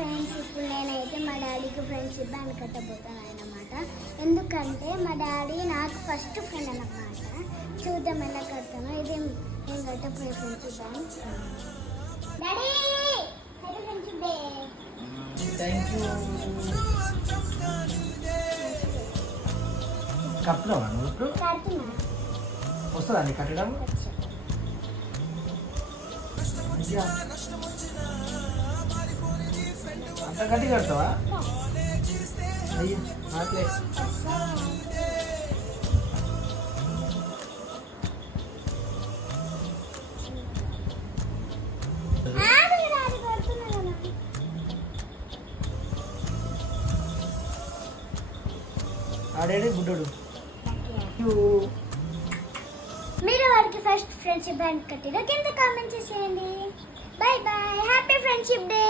Friends, ఇప్పుడు నేనైతే మా డాడీకి ఫ్రెండ్షిప్ బ్యాండ్ కట్టబోతాను అన్నమాట. ఎందుకంటే మా డాడీ నాకు ఫస్ట్ ఫ్రెండ్ అన్నమాట. చూద్దాం ఎలా కడతాను. ఇది నేను కట్టపోయే friendship band. Daddy happy friendship day. Thank you. కట్టలేవా నువ్వు ఇప్పుడు? వస్తుందా నీకు కట్టడం? అంత గట్టి కడతావా? అయ్యో అట్లే. ఆడేడి గుడ్డోడు. మీరు వాడికి ఫస్ట్ ఫ్రెండ్షిప్ బ్యాండ్ కట్టిన కింద కామెంట్ చేసేయండి. By by, happy friendship day.